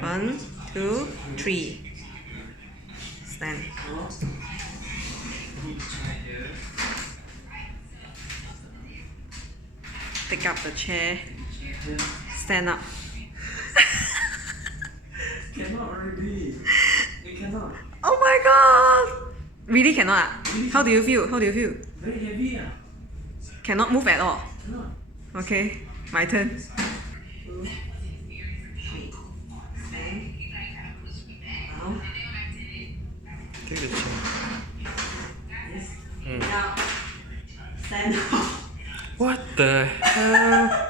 1, 2, 3. Stand. Take up the chair. Stand up. Cannot already. You cannot. Oh my god! Really cannot? How do you feel? How do you feel? Very heavy. Cannot move at all. Cannot. Okay, my turn. 2, 3. Stand. Down. Take the chair. Yes. Now, stand up. What the hell?